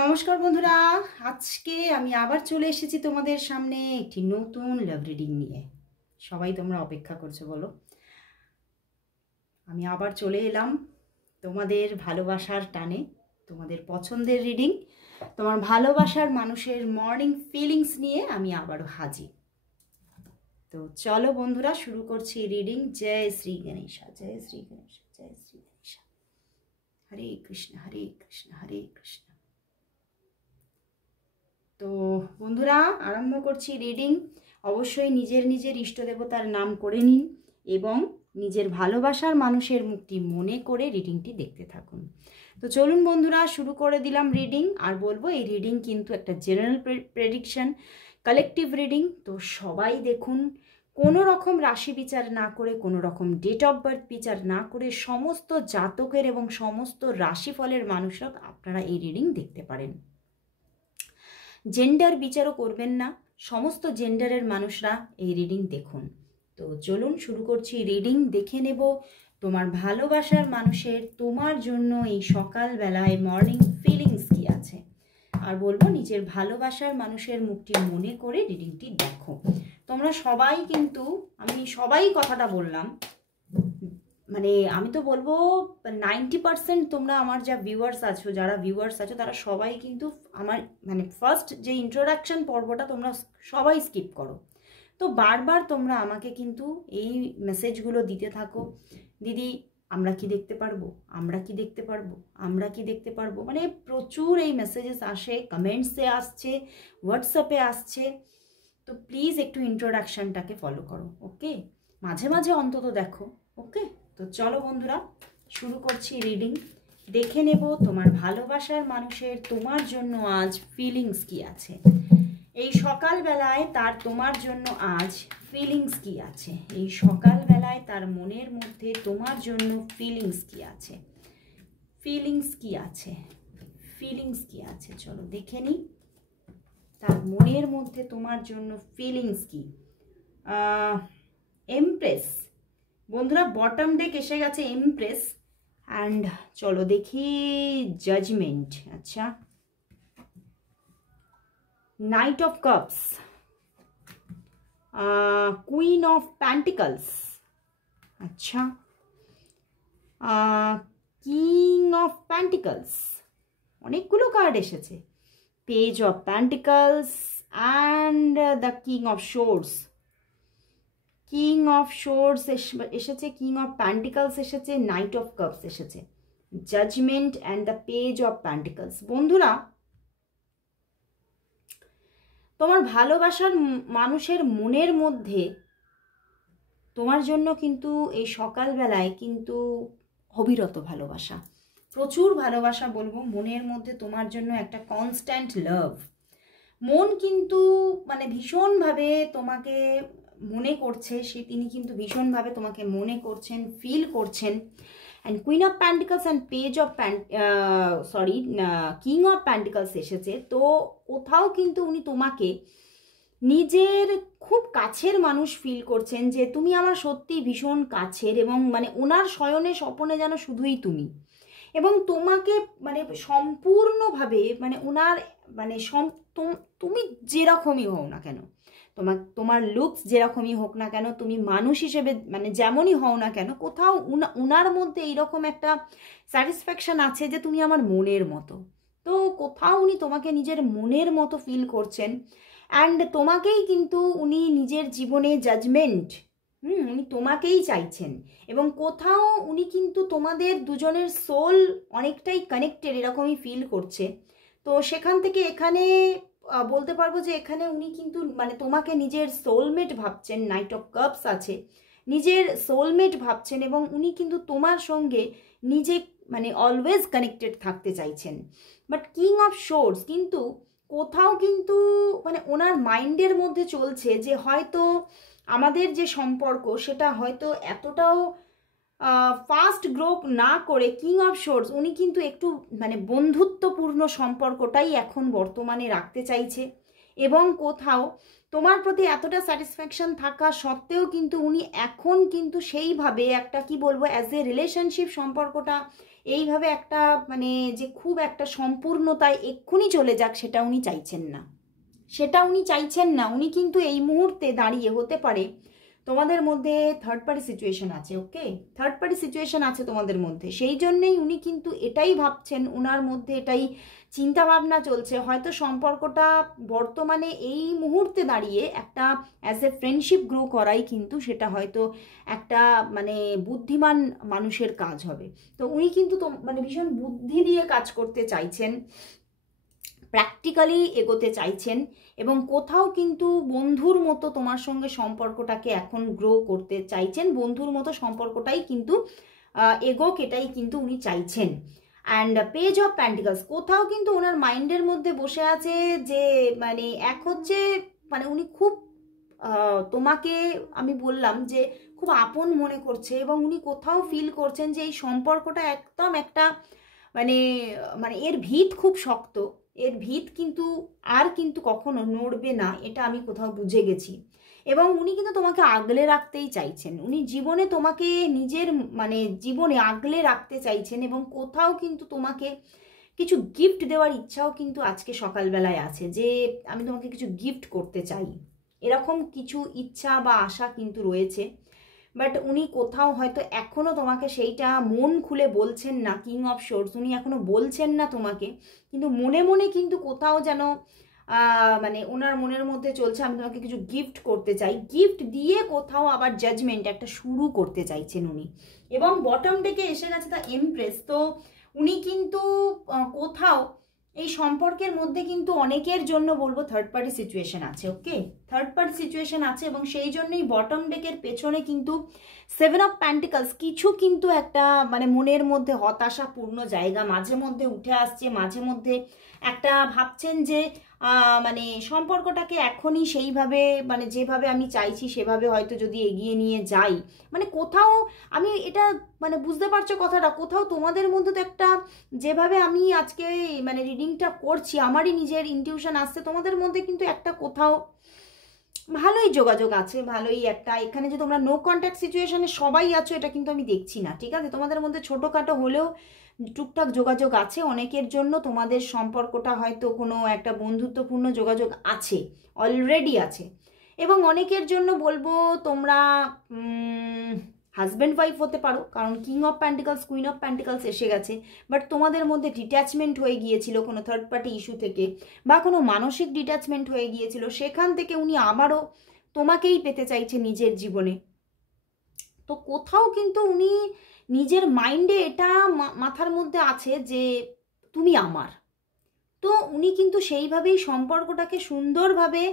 নমস্কার বন্ধুরা, আজকে আমি আবার চলে এসেছি তোমাদের সামনে একটি নতুন লাভ রিডিং নিয়ে। সবাই তোমরা অপেক্ষা করছো বলো। আমি আবার চলে এলাম তোমাদের ভালোবাসার টানে, তোমাদের পছন্দের রিডিং, তোমার ভালোবাসার মানুষের মর্নিং ফিলিংস নিয়ে আমি আবারও হাজির। তো চলো বন্ধুরা, শুরু করছি রিডিং। জয় শ্রী গণেশা, জয় শ্রী গণেশা, জয় শ্রী গণেশা। হরে কৃষ্ণ হরে কৃষ্ণ হরে কৃষ্ণ। তো বন্ধুরা, আরম্ভ করছি রিডিং। অবশ্যই নিজের নিজের ইষ্ট দেবতার নাম করে নিন এবং নিজের ভালোবাসার মানুষের মুখটি মনে করে রিডিংটি দেখতে থাকুন। তো চলুন বন্ধুরা, শুরু করে দিলাম রিডিং। আর বলবো, এই রিডিং কিন্তু একটা জেনারেল প্রেডিকশন, কালেকটিভ রিডিং। তো সবাই দেখুন, কোনো রকম রাশি বিচার না করে, কোনো রকম ডেট অফ বার্থ বিচার না করে, সমস্ত জাতকের এবং সমস্ত রাশিফলের মানুষরা আপনারা এই রিডিং দেখতে পারেন। জেন্ডার বিচারও করবেন না, সমস্ত জেন্ডারের মানুষরা এই রিডিং দেখুন। তো চলুন শুরু করছি রিডিং। দেখে নেব তোমার ভালোবাসার মানুষের তোমার জন্য এই সকালবেলায় মর্নিং ফিলিংস কি আছে। আর বলবো, নিজের ভালোবাসার মানুষের মুখটি মনে করে রিডিংটি দেখো। তোমরা সবাই কিন্তু, আমি সবাই কথাটা বললাম, মানে আমি তো বলবো 90% তোমরা আমার যা ভিউয়ার্স আছো, যারা ভিউয়ার্স আছো তারা সবাই কিন্তু আমার মানে ফার্স্ট যে ইন্ট্রোডাকশন পর্বটা তোমরা সবাই স্কিপ করো। তো বারবার তোমরা আমাকে কিন্তু এই মেসেজগুলো দিতে থাকো, দিদি আমরা কি দেখতে পারবো, আমরা কি দেখতে পারবো, আমরা কি দেখতে পারবো, মানে প্রচুর এই মেসেজেস আসে, কমেন্টসে আসছে, হোয়াটসঅ্যাপে আসছে। তো প্লিজ একটু ইন্ট্রোডাকশনটাকে ফলো করো, ওকে? মাঝে মাঝে অন্তত দেখো, ওকে? তো চলো বন্ধুরা, শুরু করছি রিডিং। দেখে নেব তোমার ভালোবাসার মানুষের তোমার জন্য আজ ফিলিংস কি আছে। এই সকালবেলায় তার তোমার জন্য আজ ফিলিংস কি আছে। এই সকালবেলায় তার মনের মধ্যে তোমার জন্য ফিলিংস কি আছে, ফিলিংস কি আছে, ফিলিংস কি আছে। চলো দেখে নিই তার মনের মধ্যে তোমার জন্য ফিলিংস কি। এমপ্রেস বন্ধুরা, বটম ডেক এসে গেছে এমপ্রেস। অ্যান্ড চলো দেখি জাজমেন্ট। আচ্ছা, knight of cups, queen of pentacles, আচ্ছা, কিং অফ প্যান্টিকলস, অনেকগুলো কার্ড এসেছে। Page of pentacles and the king of swords. King of swords এসেছে, কিং অফ প্যান্টিকলস এসেছে, নাইট অফ কাপস এসেছে, judgement and the page of pentacles. বন্ধুরা, তোমার ভালোবাসার মানুষের মনের মধ্যে তোমার জন্য কিন্তু এই সকালবেলায় কিন্তু অবিরত ভালোবাসা, প্রচুর ভালোবাসা বলবো। মনের মধ্যে তোমার জন্য একটা কনস্ট্যান্ট লাভ। মন কিন্তু মানে ভীষণভাবে তোমাকে মনে করছে, তিনি কিন্তু ভীষণভাবে তোমাকে মনে করছেন, ফিল করছেন। And queen of pentacles and page of king of pentacles এসেছে। তো কোথাও কিন্তু উনি তোমাকে নিজের খুব কাছের মানুষ ফিল করছেন, যে তুমি আমার সত্যি ভীষণ কাছের, এবং মানে ওনার শয়নে স্বপনে যেন শুধুই তুমি, এবং তোমাকে মানে সম্পূর্ণভাবে মানে ওনার মানে তুমি যেরকমই হও না কেন, তোমার লুকস যেরকমই হোক না কেন, তুমি মানুষ হিসেবে মানে যেমনই হও না কেন, কোথাও উনার মধ্যে এইরকম একটা স্যাটিসফ্যাকশন আছে যে তুমি আমার মনের মতো। তো কোথাও উনি তোমাকে নিজের মনের মতো ফিল করছেন। অ্যান্ড তোমাকেই কিন্তু উনি নিজের জীবনে জাজমেন্ট, উনি তোমাকেই চাইছেন। এবং কোথাও উনি কিন্তু তোমাদের দুজনের সোল অনেকটাই কানেক্টেড এরকমই ফিল করছে। তো সেখান থেকে এখানে বলতে পারবো যে এখানে উনি কিন্তু মানে তোমাকে নিজের সোলমেট ভাবছেন। নাইট অফ কাপস আছে, নিজের সোলমেট ভাবছেন, এবং উনি কিন্তু তোমার সঙ্গে নিজে মানে অলওয়েজ কানেক্টেড থাকতে চাইছেন। বাট কিং অফ শোর্স কিন্তু কোথাও কিন্তু মানে ওনার মাইন্ডের মধ্যে চলছে যে হয়তো আমাদের যে সম্পর্ক সেটা হয়তো এতটাও ফাস্ট গ্রো না করে, কিং অফ শোর্স উনি কিন্তু একটু মানে বন্ধুত্বপূর্ণ সম্পর্কটাই এখন বর্তমানে রাখতে চাইছে। এবং কোথাও তোমার প্রতি এতটা স্যাটিসফ্যাকশন থাকা সত্ত্বেও কিন্তু উনি এখন কিন্তু সেইভাবে একটা কি বলবো অ্যাজ এ রিলেশনশিপ সম্পর্কটা এইভাবে একটা মানে যে খুব একটা সম্পূর্ণতায় এক্ষুনি চলে যাক সেটা উনি চাইছেন না, সেটা উনি চাইছেন না। উনি কিন্তু এই মুহূর্তে দাঁড়িয়ে হতে পারে তোমাদের মধ্যে থার্ড পার্টি সিচুয়েশন আছে, ওকে, থার্ড পার্টি সিচুয়েশন আছে তোমাদের মধ্যে, সেই জন্যেই উনি কিন্তু এটাই ভাবছেন, ওনার মধ্যে এটাই চিন্তা ভাবনা চলছে, হয়তো সম্পর্কটা বর্তমানে এই মুহূর্তে দাঁড়িয়ে একটা অ্যাজ এ ফ্রেন্ডশিপ গ্রো করাই কিন্তু সেটা হয়তো একটা মানে বুদ্ধিমান মানুষের কাজ হবে। তো উনি কিন্তু মানে ভীষণ বুদ্ধি দিয়ে কাজ করতে চাইছেন, প্র্যাকটিক্যালি এগোতে চাইছেন, এবং কোথাও কিন্তু বন্ধুর মতো তোমার সঙ্গে সম্পর্কটাকে এখন গ্রো করতে চাইছেন, বন্ধুর মতো সম্পর্কটাই কিন্তু এগোক, এটাই কিন্তু উনি চাইছেন। অ্যান্ড পেজ অফ প্যান্টিকলস, কোথাও কিন্তু ওনার মাইন্ডের মধ্যে বসে আছে যে মানে এক হচ্ছে মানে উনি খুব তোমাকে আমি বললাম যে খুব আপন মনে করছে, এবং উনি কোথাও ফিল করছেন যে এই সম্পর্কটা একদম একটা মানে মানে এর ভিত খুব শক্ত, এর ভিত কিন্তু আর কিন্তু কখনো নড়বে না, এটা আমি কোথাও বুঝে গেছি। এবং উনি কিন্তু তোমাকে আগলে রাখতেই চাইছেন, উনি জীবনে তোমাকে নিজের মানে জীবনে আগলে রাখতে চাইছেন, এবং কোথাও কিন্তু তোমাকে কিছু গিফট দেওয়ার ইচ্ছাও কিন্তু আজকে সকালবেলায় আছে, যে আমি তোমাকে কিছু গিফট করতে চাই, এরকম কিছু ইচ্ছা বা আশা কিন্তু রয়েছে। বাট উনি কোথাও হয়তো এখনো তোমাকে সেইটা মন খুলে বলছেন না, কিং অফ শোর্স উনি এখনো বলছেন না তোমাকে, কিন্তু মনে মনে কিন্তু কোথাও যেন মানে ওনার মনের মধ্যে চলছে আমি তোমাকে কিছু গিফট করতে চাই, গিফট দিয়ে কোথাও আবার জাজমেন্ট একটা শুরু করতে চাইছেন উনি। এবং বটম ডেকে এসে গেছে দ্য এমপ্রেস, তো উনি কিন্তু কোথাও এই সম্পর্কের মধ্যে কিন্তু অনেকের জন্য বলবো থার্ড পার্টি সিচুয়েশন আছে, ওকে, থার্ড পার্টি সিচুয়েশন আছে, এবং সেই জন্যই বটম ডেকের পেছনে কিন্তু 7 অফ প্যান্টিকলস কিছু কিন্তু একটা মানে মনের মধ্যে হতাশাপূর্ণ জায়গা মাঝে মধ্যে উঠে আসছে, মাঝে মধ্যে একটা ভাবছেন যে মানে সম্পর্কটাকে এখনই সেইভাবে মানে যেভাবে আমি চাইছি সেভাবে হয়তো যদি এগিয়ে নিয়ে যাই, মানে কোথাও আমি এটা মানে বুঝতে পারছো কথাটা, কোথাও তোমাদের মধ্যে তো একটা যেভাবে আমি আজকে মানে রিডিংটা করছি আমারই নিজের ইনটিউশন আসছে, তোমাদের মধ্যে কিন্তু একটা কোথাও ভালোই যোগাযোগ আছে, ভালোই একটা এখানে যে তোমরা নো কন্ট্যাক্ট সিচুয়েশনে সবাই আছো এটা কিন্তু আমি দেখছি না, ঠিক আছে, তোমাদের মধ্যে ছোটোখাটো হলেও টুকটাক যোগাযোগ আছে, অনেকের জন্য তোমাদের সম্পর্কটা হয়তো কোনো একটা বন্ধুত্বপূর্ণ যোগাযোগ আছে, অলরেডি আছে, এবং অনেকের জন্য বলবো তোমরা হাজব্যান্ড ওয়াইফ হতে পারো, কারণ king of pentacles queen of pentacles এসে গেছে, বাট তোমাদের মধ্যে ডিট্যাচমেন্ট হয়ে গিয়েছিল কোনো থার্ড পার্টি ইস্যু থেকে, বা কোনো মানসিক ডিট্যাচমেন্ট হয়ে গিয়েছিল, সেখান থেকে উনি আবারও তোমাকেই পেতে চাইছে নিজের জীবনে। তো কোথাও কিন্তু উনি নিজের মাইন্ডে এটা মাথার মধ্যে আছে যে তুমি আমার, তো উনি কিন্তু সেইভাবেই সম্পর্কটাকে সুন্দরভাবে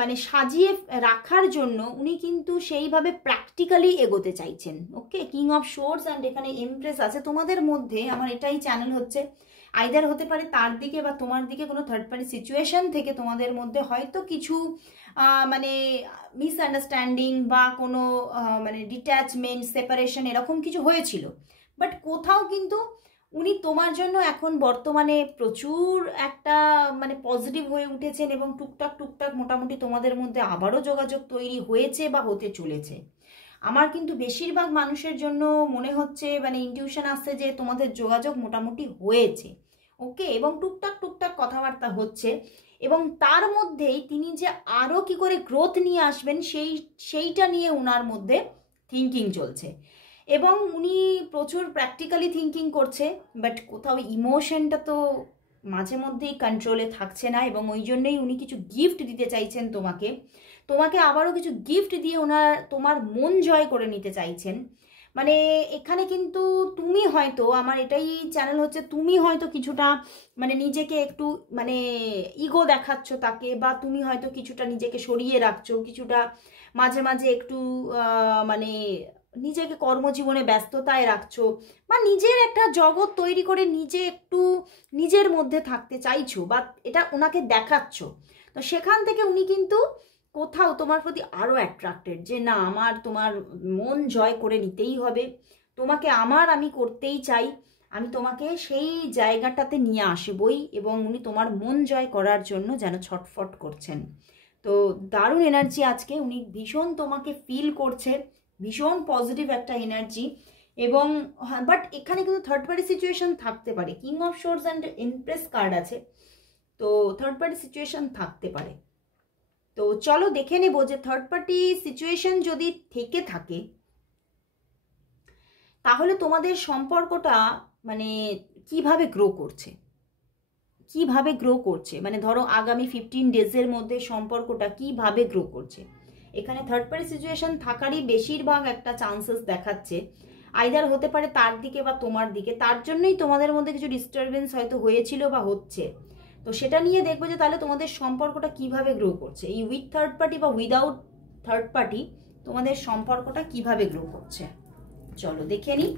মানে সাজিয়ে রাখার জন্য উনি কিন্তু সেইভাবে প্র্যাকটিক্যালি এগোতে চাইছেন, ওকে, কিং অফ শোর্স অ্যান্ড এখানে এমপ্রেস আছে। তোমাদের মধ্যে আমার এটাই চ্যানেল হচ্ছে আইদার হতে পারে তার দিকে বা তোমার দিকে কোনো থার্ড পার্টি সিচুয়েশন থেকে তোমাদের মধ্যে হয়তো কিছু মানে মিসআন্ডারস্ট্যান্ডিং বা কোনো মানে ডিট্যাচমেন্ট সেপারেশন এরকম কিছু হয়েছিল, বাট কোথাও কিন্তু উনি তোমার জন্য এখন বর্তমানে প্রচুর একটা মানে পজিটিভ হয়ে উঠেছেন, এবং টুকটাক টুকটাক মোটামুটি তোমাদের মধ্যে আবারও যোগাযোগ তৈরি হয়েছে বা হতে চলেছে। আমার কিন্তু বেশিরভাগ মানুষের জন্য মনে হচ্ছে মানে ইনটিউশন আসছে যে তোমাদের যোগাযোগ মোটামুটি হয়েছে, ওকে, এবং টুকটাক টুকটাক কথাবার্তা হচ্ছে, এবং তার মধ্যেই তিনি যে আরও কি করে গ্রোথ নিয়ে আসবেন সেইটা নিয়ে ওনার মধ্যে থিঙ্কিং চলছে, এবং উনি প্রচুর প্র্যাকটিক্যালি থিঙ্কিং করছে, বাট কোথাও ইমোশনটা তো মাঝে মধ্যেই কন্ট্রোলে থাকছে না, এবং ওই জন্যই উনি কিছু গিফট দিতে চাইছেন তোমাকে, তোমাকে আবারও কিছু গিফট দিয়ে তোমার মন জয় করে নিতে চাইছেন। মানে এখানে কিন্তু তুমি হয়তো আমার এটাই চ্যানেল হচ্ছে তুমি হয়তো কিছুটা মানে নিজেকে একটু মানে ইগো দেখাচ্ছ তাকে, বা তুমি হয়তো কিছুটা নিজেকে সরিয়ে রাখছো, কিছুটা মাঝে মাঝে একটু মানে নিজেকে কর্মজীবনে ব্যস্ততায় রাখছো, বা নিজের একটা জগৎ তৈরি করে নিজে একটু নিজের মধ্যে থাকতে চাইছো, বা এটা ওনাকে দেখাচ্ছ, তো সেখান থেকে উনি কিন্তু কোথাও তোমার প্রতি আরও অ্যাট্রাক্টেড, যে না আমার তোমার মন জয় করে নিতেই হবে, তোমাকে আমি করতেই চাই, আমি তোমাকে সেই জায়গাটাতে নিয়ে আসবই, এবং উনি তোমার মন জয় করার জন্য যেন ছটফট করছেন। তো দারুণ এনার্জি আজকে, উনি ভীষণ তোমাকে ফিল করছে, ভীষণ পজিটিভ একটা এনার্জি, এবং বাট এখানে কিন্তু থার্ড পার্টি সিচুয়েশন থাকতে পারে। King of source and empress card আছে, তো থার্ড পার্টি সিচুয়েশন থাকতে পারে। তো চলো দেখে নেবো যে থার্ড পার্টি সিচুয়েশন যদি থেকে থাকে তাহলে তোমাদের সম্পর্কটা মানে কিভাবে গ্রো করছে, কিভাবে গ্রো করছে, মানে ধরো আগামী 15 ডেজের মধ্যে সম্পর্কটা কিভাবে গ্রো করছে। এখানে থার্ড পার্টি সিচুয়েশন থাকারই বেশিরভাগ একটা চান্সেস দেখাচ্ছে, আইদার হতে পারে তার দিকে বা তোমার দিকে, তার জন্যই তোমাদের মধ্যে কিছু ডিস্টারবেন্স হয়তো হয়েছিল বা হচ্ছে। তো সেটা নিয়ে দেখবো যে তাহলে তোমাদের সম্পর্কটা কিভাবে গ্রো করছে, এই উইথ থার্ড পার্টি বা উইদাউট থার্ড পার্টি তোমাদের সম্পর্কটা কিভাবে গ্রো করছে। চলো দেখে নিই।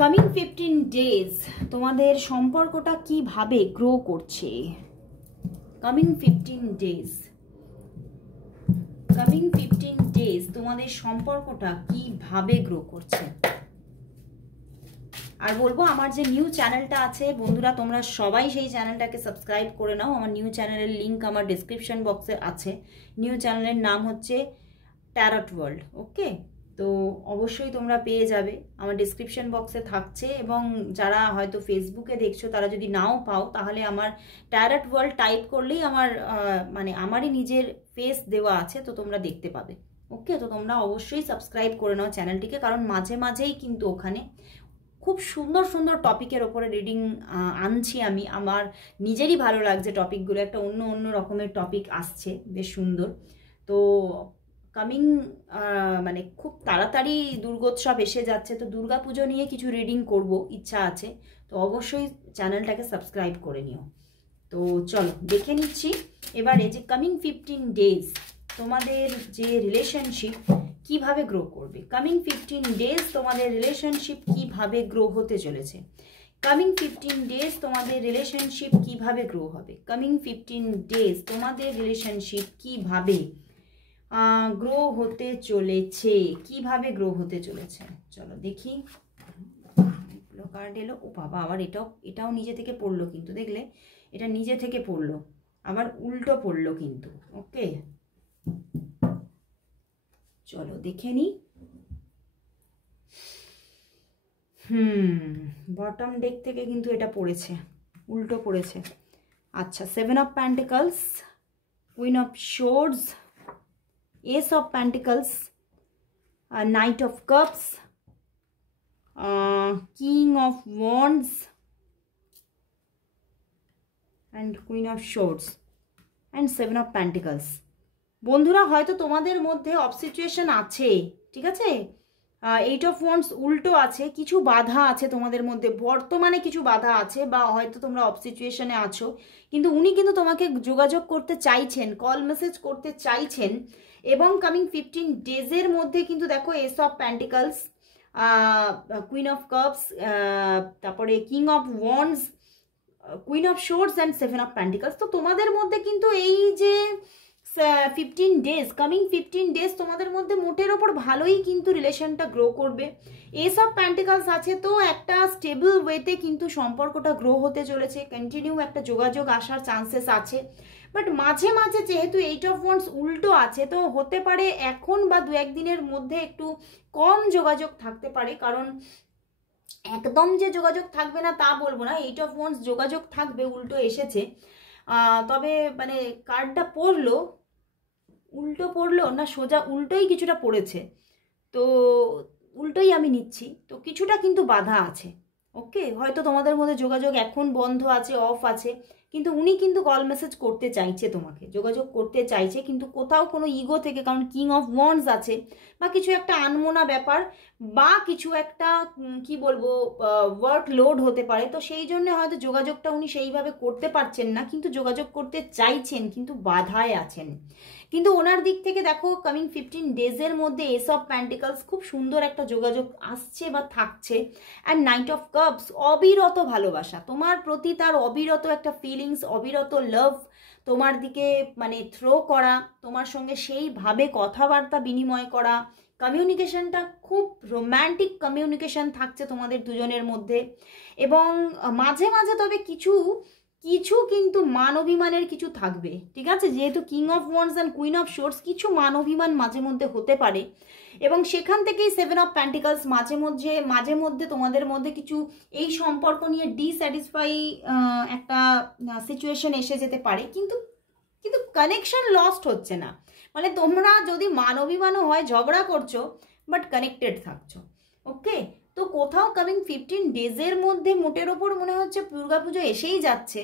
কামিং 15 ডেজ তোমাদের সম্পর্কটা কিভাবে গ্রো করছে। কামিং 15 ডেজ, কামিং 15 ডেজ তোমাদের সম্পর্কটা কিভাবে গ্রো করছে। আর বলবো আমার যে নিউ চ্যানেলটা আছে বন্ধুরা, তোমরা সবাই সেই চ্যানেলটাকে সাবস্ক্রাইব করে নাও। আমার নিউ চ্যানেলের লিঙ্ক আমার ডিসক্রিপশন বক্সে আছে। নিউ চ্যানেলের নাম হচ্ছে ট্যারট ওয়ার্ল্ড। ওকে, তো অবশ্যই তোমরা পেয়ে যাবে, আমার ডিসক্রিপশন বক্সে থাকছে। এবং যারা হয়তো ফেসবুকে দেখছো তারা যদি নাও পাও তাহলে আমার ট্যারট ওয়ার্ল্ড টাইপ করলেই আমার মানে আমারই নিজের ফেস দেওয়া আছে, তো তোমরা দেখতে পাবে। ওকে, তো তোমরা অবশ্যই সাবস্ক্রাইব করে নাও চ্যানেলটিকে, কারণ মাঝে মাঝেই কিন্তু ওখানে খুব সুন্দর সুন্দর টপিকের ওপরে রিডিং আনছি আমি। আমার নিজেরই ভালো লাগছে টপিকগুলো, একটা অন্য অন্য রকমের টপিক আসছে, বেশ সুন্দর। তো কামিং মানে খুব তাড়াতাড়ি দুর্গোৎসব এসে যাচ্ছে, তো দুর্গাপুজো নিয়ে কিছু রিডিং করব ইচ্ছা আছে, তো অবশ্যই চ্যানেলটাকে সাবস্ক্রাইব করে নিও। তো চলো দেখে নিচ্ছি এবারে যে কামিং 15 ডেজ তোমাদের যে রিলেশনশিপ কিভাবে গ্রো করবে। কামিং 15 ডেজ তোমাদের রিলেশনশিপ কিভাবে গ্রো হতে চলেছে। কামিং 15 ডেজ তোমাদের রিলেশনশিপ কিভাবে গ্রো হবে। কামিং 15 ডেজ তোমাদের রিলেশনশিপ কিভাবে গ্রো হতে চলেছে, কিভাবে গ্রো হতে চলেছে। চলো দেখি, কার্ড এলো। ও বাবা, আবার এটাও নিজে থেকে পড়লো, কিন্তু দেখলে এটা নিজে থেকে পড়লো, আবার উল্টো পড়লো কিন্তু। ওকে, চলো দেখে নি। বটম ডেক থেকে কিন্তু এটা পড়েছে, উল্টো পড়েছে। আচ্ছা, 7 of pentacles, queen of swords, ace of pentacles, knight of cups, king of wands and queen of swords and 7 of pentacles. বন্ধুরা হয়তো তোমাদের মধ্যে অফ সিচুয়েশন আছে, ঠিক আছে। 8 অফ ওয়ান্ডস উল্টো আছে, কিছু বাধা আছে তোমাদের মধ্যে, বর্তমানে কিছু বাধা আছে, বা হয়তো তোমরা অফ সিচুয়েশনে আছো, কিন্তু উনি কিন্তু তোমাকে যোগাযোগ করতে চাইছেন, কল মেসেজ করতে চাইছেন। এবং কামিং 15 ডেজের মধ্যে কিন্তু দেখো ace of pentacles, queen of cups, তারপরে king of wands, queen of swords and 7 of pentacles. তো তোমাদের মধ্যে কিন্তু এই যে 15 ডেজ, কামিং 15 ডেজ তোমাদের মধ্যে মোটের ওপর ভালোই কিন্তু রিলেশনটা গ্রো করবে। এস অফ প্যান্টিকলস আছে, তো একটা স্টেবল ওয়েতে কিন্তু সম্পর্কটা গ্রো হতে চলেছে, কন্টিনিউ একটা যোগাযোগ আসার চান্সেস আছে। বাট মাঝে মাঝে যেহেতু 8 অফ ওয়ান্ডস উল্টো আছে, তো হতে পারে এখন বা 2-1 দিনের মধ্যে একটু কম যোগাযোগ থাকতে পারে, কারণ একদম যে যোগাযোগ থাকবে না তা বলবো না, 8 অফ ওয়ান্ডস যোগাযোগ থাকবে, উল্টো এসেছে। তবে মানে কার্ডটা পড়লো, উল্টো পড়লো না সোজা, উল্টোই কিছুটা পড়েছে, তো উল্টোই আমি নিচ্ছি, তো কিছুটা কিন্তু বাধা আছে। ওকে, হয়তো তোমাদের মধ্যে যোগাযোগ এখন বন্ধ আছে, অফ আছে, কিন্তু উনি কিন্তু কল মেসেজ করতে চাইছে, তোমাকে যোগাযোগ করতে চাইছে, কিন্তু কোথাও কোনো ইগো থেকে, কারণ কিং অফ ওয়ান্ডস আছে, বা কিছু একটা আনমোনা ব্যাপার, বা কিছু একটা কি বলবো ওয়ার্ক লোড হতে পারে, তো সেই জন্য হয়তো যোগাযোগটা উনি সেইভাবে করতে পারছেন না, কিন্তু যোগাযোগ করতে চাইছেন, কিন্তু বাধায় আছেন। কিন্তু ওনার দিক থেকে দেখো কামিং 15 ডেজের মধ্যে এস অফ প্যান্টিকলস খুব সুন্দর একটা যোগাযোগ আসছে বা থাকছে। অ্যান্ড নাইট অফ কাপস, অবিরত ভালোবাসা তোমার প্রতি, তার অবিরত একটা ফিলিংস, অবিরত লাভ তোমার দিকে মানে থ্রো করা, তোমার সঙ্গে সেইভাবে কথাবার্তা বিনিময় করা, কমিউনিকেশনটা খুব রোম্যান্টিক কমিউনিকেশন থাকছে তোমাদের দুজনের মধ্যে। এবং মাঝে মাঝে তবে কিছু কিছু কিন্তু মান অভিমানের কিছু থাকবে, ঠিক আছে? যেহেতু king of wands and queen of shorts, কিছু মান অভিমান মাঝে মধ্যে হতে পারে এবং সেখান থেকেই 7 অফ প্যান্টিকলস মাঝে মধ্যে তোমাদের মধ্যে কিছু এই সম্পর্ক নিয়ে ডিস্যাটিসফাই একটা সিচুয়েশন এসে যেতে পারে, কিন্তু কানেকশন লস্ট হচ্ছে না। মানে তোমরা যদি মান অভিমানও হয়, ঝগড়া করছো, বাট কানেক্টেড থাকছো। ওকে, তো কোথাও কামিং 15 ডেজের মধ্যে মোটের ওপর মনে হচ্ছে দুর্গাপুজো এসেই যাচ্ছে।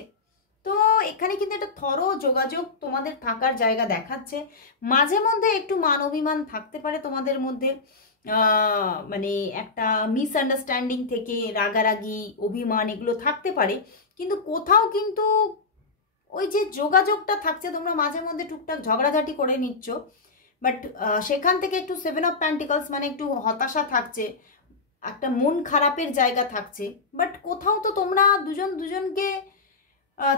তো এখানে কিন্তু একটা থরো যোগাযোগ তোমাদের থাকার জায়গা দেখাচ্ছে। মাঝে মধ্যে একটু মান অভিমান থাকতে পারে তোমাদের মধ্যে, মানে একটা মিসআন্ডারস্ট্যান্ডিং থেকে রাগারাগি অভিমান এগুলো থাকতে পারে, কিন্তু কোথাও কিন্তু ওই যে যোগাযোগটা থাকছে, তোমরা মাঝে মধ্যে টুকটাক ঝগড়াঝাটি করে নিচ্ছ, বাট সেখান থেকে একটু 7 অফ প্যান্টিকলস মানে একটু হতাশা থাকছে, একটা মন খারাপের জায়গা থাকছে, বাট কোথাও তো তোমরা দুজন দুজনকে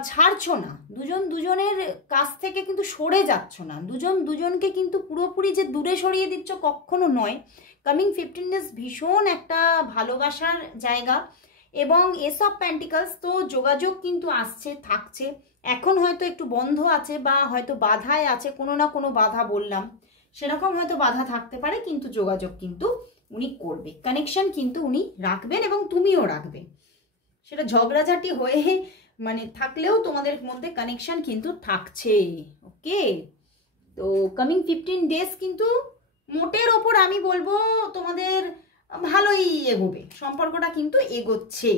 ছাড়ছো না, দুজন দুজনের কাছ থেকে কিন্তু সরে যাচ্ছ না, দুজন দুজনকে কিন্তু পুরোপুরি যে দূরে সরিয়ে দিচ্ছ কখনো নয়। কামিং 15 ডেজ ভীষণ একটা ভালোবাসার জায়গা এবং এস অফ প্যান্টিকলস, তো যোগাযোগ কিন্তু আসছে থাকছে। এখন হয়তো একটু বন্ধ আছে বা হয়তো বাধায় আছে, কোনো না কোনো বাধা বললাম, সেরকম হয়তো বাধা থাকতে পারে, কিন্তু যোগাযোগ কিন্তু উনি করবে, কানেকশন কিন্তু উনি রাখবেন এবং তুমিও রাখবে। সেটা ঝগড়াঝাটি হয়ে মানে থাকলেও তোমাদের মধ্যে কানেকশন কিন্তু থাকছে। ওকে, তো কামিং 15 ডেজ কিন্তু মোটের ওপর আমি বলবো তোমাদের ভালোই এগোবে, সম্পর্কটা কিন্তু এগোচ্ছে।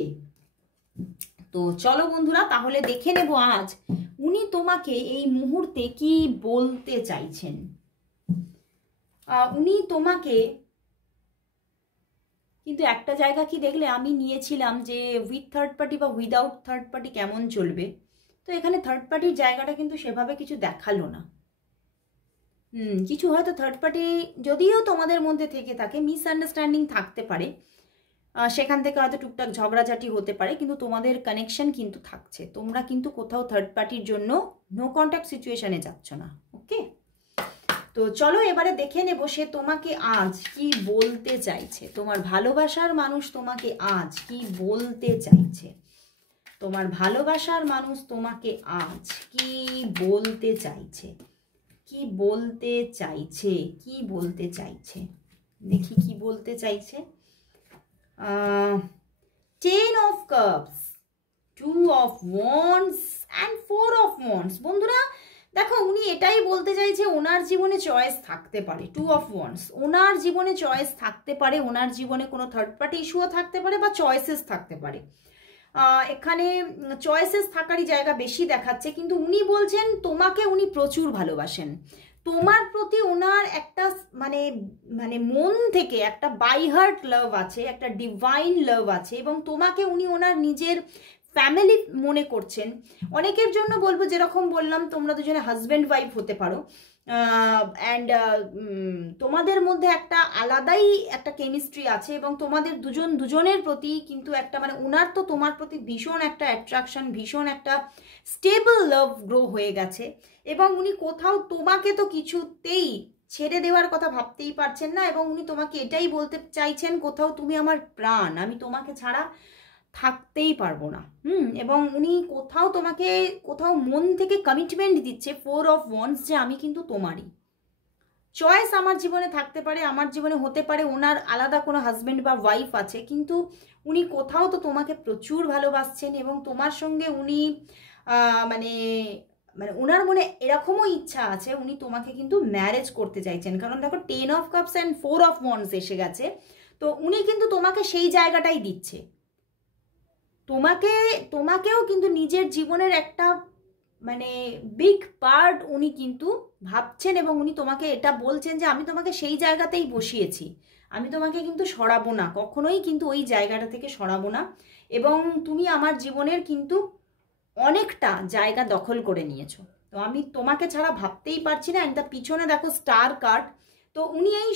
তো চলো বন্ধুরা, তাহলে দেখে নেব আজ উনি তোমাকে এই মুহূর্তে কি বলতে চাইছেন। উনি তোমাকে কিন্তু একটা জায়গা কি দেখলে আমি নিয়েছিলাম যে উইথ থার্ড পার্টি বা উইদাউট থার্ড পার্টি কেমন চলবে, তো এখানে থার্ড পার্টির জায়গাটা কিন্তু সেভাবে কিছু দেখালো না। কিছু হয়তো থার্ড পার্টি যদিও তোমাদের মধ্যে থেকে থাকে, মিসআন্ডারস্ট্যান্ডিং থাকতে পারে, সেখান থেকে হয়তো টুকটাক ঝগড়াঝাটি হতে পারে, কিন্তু তোমাদের কানেকশন কিন্তু থাকছে, তোমরা কিন্তু কোথাও থার্ড পার্টির জন্য নো কন্ট্যাক্ট সিচুয়েশনে যাচ্ছ না। ওকে, তো চলো এবারে দেখে নেব সে তোমাকে আজ কি বলতে চাইছে, তোমার ভালোবাসার মানুষ তোমাকে আজ কি বলতে চাইছে, তোমার ভালোবাসার মানুষ তোমাকে আজ কি বলতে চাইছে, কি বলতে চাইছে, কি বলতে চাইছে, দেখি কি বলতে চাইছে। 10 of cups, 2 of wands and 4 of wands। বন্ধুরা দেখো, উনি এটাই বলতে চাইছে ওনার জীবনে চয়েস থাকতে পারে। 2 of wands, ওনার জীবনে চয়েস থাকতে পারে, ওনার জীবনে কোনো থার্ড পার্টি ইস্যুও থাকতে পারে বা চয়েসেস থাকতে পারে। এখানে চয়েসেস থাকারই জায়গা বেশি দেখাচ্ছে, কিন্তু উনি বলছেন তোমাকে উনি প্রচুর ভালোবাসেন, তোমার প্রতি ওনার একটা মানে মানে মন থেকে একটা বাই হার্ট লাভ আছে, একটা ডিভাইন লাভ আছে, এবং তোমাকে উনি ওনার নিজের ফ্যামিলি মনে করছেন। অনেকের জন্য বলবো, যেরকম বললাম তোমরা দুজনে হাজব্যান্ড ওয়াইফ হতে পারো, অ্যান্ড তোমাদের মধ্যে একটা আলাদাই একটা কেমিস্ট্রি আছে এবং তোমাদের দুজন দুজনের প্রতি কিন্তু একটা মানে ওনার তো তোমার প্রতি ভীষণ একটা অ্যাট্রাকশন, ভীষণ একটা স্টেবল লাভ গ্রো হয়ে গেছে, এবং উনি কোথাও তোমাকে তো কিছুতেই ছেড়ে দেওয়ার কথা ভাবতেই পারছেন না, এবং উনি তোমাকে এটাই বলতে চাইছেন কোথাও তুমি আমার প্রাণ, আমি তোমাকে ছাড়া থাকতেই পারবো না। এবং উনি কোথাও তোমাকে কোথাও মন থেকে কমিটমেন্ট দিচ্ছে 4 of wands, যে আমি কিন্তু তোমারই। চয়েস আমার জীবনে থাকতে পারে, আমার জীবনে হতে পারে ওনার আলাদা কোনো হাজব্যান্ড বা ওয়াইফ আছে, কিন্তু উনি কোথাও তো তোমাকে প্রচুর ভালোবাসছেন এবং তোমার সঙ্গে উনি মানে মানে ওনার মনে এরকমও ইচ্ছা আছে, উনি তোমাকে কিন্তু ম্যারেজ করতে চাইছেন। কারণ দেখো 10 of cups and 4 of wands এসে গেছে, তো উনি কিন্তু তোমাকে সেই জায়গাটাই দিচ্ছে, তোমাকেও কিন্তু নিজের জীবনের একটা মানে বিগ পার্ট উনি কিন্তু ভাবছেন, এবং উনি তোমাকে এটা বলছেন যে আমি তোমাকে সেই জায়গাতেই বসিয়েছি, আমি তোমাকে কিন্তু সরাবো না, কখনোই কিন্তু ওই জায়গাটা থেকে সরাবো না, এবং তুমি আমার জীবনের কিন্তু অনেকটা জায়গা দখল করে নিয়েছো, তো আমি তোমাকে ছাড়া ভাবতেই পারছি না। অ্যান্ড তার পিছনে দেখো স্টার কার্ড, তো উনি এই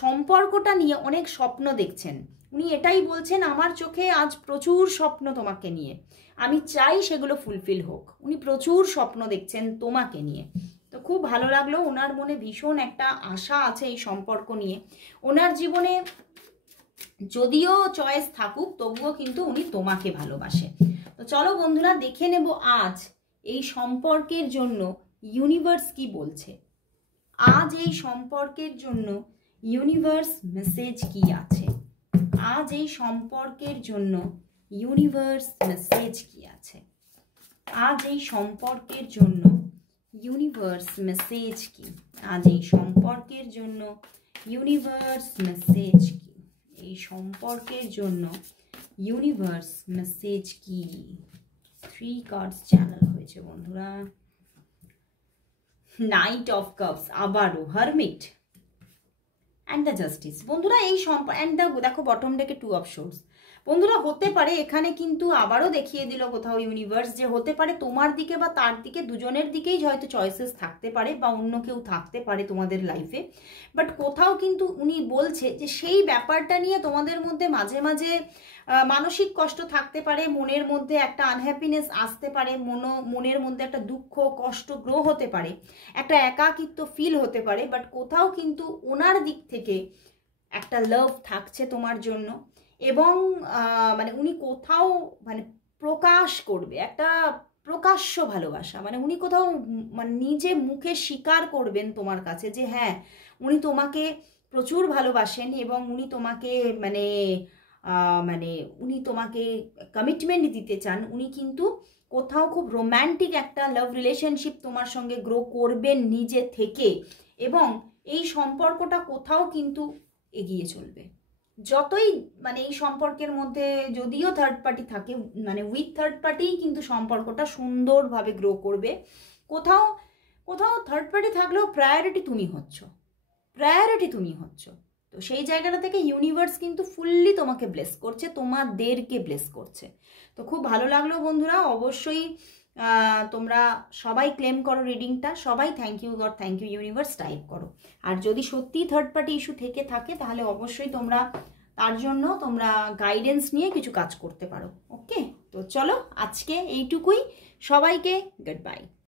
সম্পর্কটা নিয়ে অনেক স্বপ্ন দেখছেন, উনি এটাই বলছেন আমার চোখে আজ প্রচুর স্বপ্ন তোমাকে নিয়ে, আমি চাই সেগুলো ফুলফিল হোক, উনি প্রচুর স্বপ্ন দেখছেন তোমাকে নিয়ে। তো খুব ভালো লাগলো, ওনার মনে ভীষণ একটা আশা আছে এই সম্পর্ক নিয়ে, ওনার জীবনে যদিও চয়েস থাকুক তবুও কিন্তু উনি তোমাকে ভালোবাসে। তো তো চলো বন্ধুরা দেখে নেব আজ এই সম্পর্কের জন্য ইউনিভার্স কি বলছে। আজ এই সম্পর্কের জন্য ইউনিভার্স মেসেজ কি আছে। আজ এই সম্পর্কের জন্য ইউনিভার্স মেসেজ কি আছে। আজ এই সম্পর্কের জন্য ইউনিভার্স মেসেজ কি। আজ এই সম্পর্কের জন্য ইউনিভার্স মেসেজ কি। এই সম্পর্কের জন্য ইউনিভার্স মেসেজ কি। 3 কার্ডস চ্যানেল হয়েছে বন্ধুরা। নাইট অফ কাপস, আবারও হারমিট অ্যান্ড দ্য জাস্টিস। বন্ধুরা এই অ্যান্ড দ্য দেখো বটম ডেকে 2 অফ সোর্স। বন্ধুরা হতে পারে এখানে কিন্তু আবারও দেখিয়ে দিল কোথাও ইউনিভার্স যে হতে পারে তোমার দিকে বা তার দিকে, দুজনের দিকেই হয়তো চয়েসেস থাকতে পারে বা অন্য কেউ থাকতে পারে তোমাদের লাইফে। বাট কোথাও কিন্তু উনি বলছে যে সেই ব্যাপারটা নিয়ে তোমাদের মধ্যে মাঝে মাঝে মানসিক কষ্ট থাকতে পারে, মনের মধ্যে একটা আনহ্যাপিনেস আসতে পারে, মনের মধ্যে একটা দুঃখ কষ্ট গ্রো হতে পারে, একটা একাকিত্ব ফিল হতে পারে। বাট কোথাও কিন্তু ওনার দিক থেকে একটা লাভ থাকছে তোমার জন্য এবং মানে উনি কোথাও মানে প্রকাশ করবে একটা প্রকাশ্য ভালোবাসা। মানে উনি কোথাও মানে নিজে মুখে স্বীকার করবেন তোমার কাছে যে হ্যাঁ উনি তোমাকে প্রচুর ভালোবাসেন এবং উনি তোমাকে মানে মানে উনি তোমাকে কমিটমেন্ট দিতে চান। উনি কিন্তু কোথাও খুব রোম্যান্টিক একটা লাভ রিলেশনশিপ তোমার সঙ্গে গ্রো করবেন নিজে থেকে এবং এই সম্পর্কটা কোথাও কিন্তু এগিয়ে চলবে। যতই মানে এই সম্পর্কের মধ্যে যদিও থার্ড পার্টি থাকে, মানে উইথ থার্ড পার্টিই কিন্তু সম্পর্কটা সুন্দরভাবে গ্রো করবে। কোথাও কোথাও থার্ড পার্টি থাকলেও প্রায়োরিটি তুমি হচ্ছ, প্রায়োরিটি তুমি হচ্ছ। তো সেই জায়গাটা থেকে ইউনিভার্স কিন্তু ফুললি তোমাকে ব্লেস করছে, তোমাদেরকে ব্লেস করছে। তো খুব ভালো লাগলো বন্ধুরা। অবশ্যই তোমরা সবাই ক্লেম করো রিডিংটা, সবাই thank you God, thank you universe type করো। আর যদি সত্যিই থার্ড পার্টি ইস্যু থেকে থাকে তাহলে অবশ্যই তোমরা তার জন্য তোমরা গাইডেন্স নিয়ে কিছু কাজ করতে পারো। ওকে, তো চলো আজকে এইটুকুই। সবাইকে গুড বাই।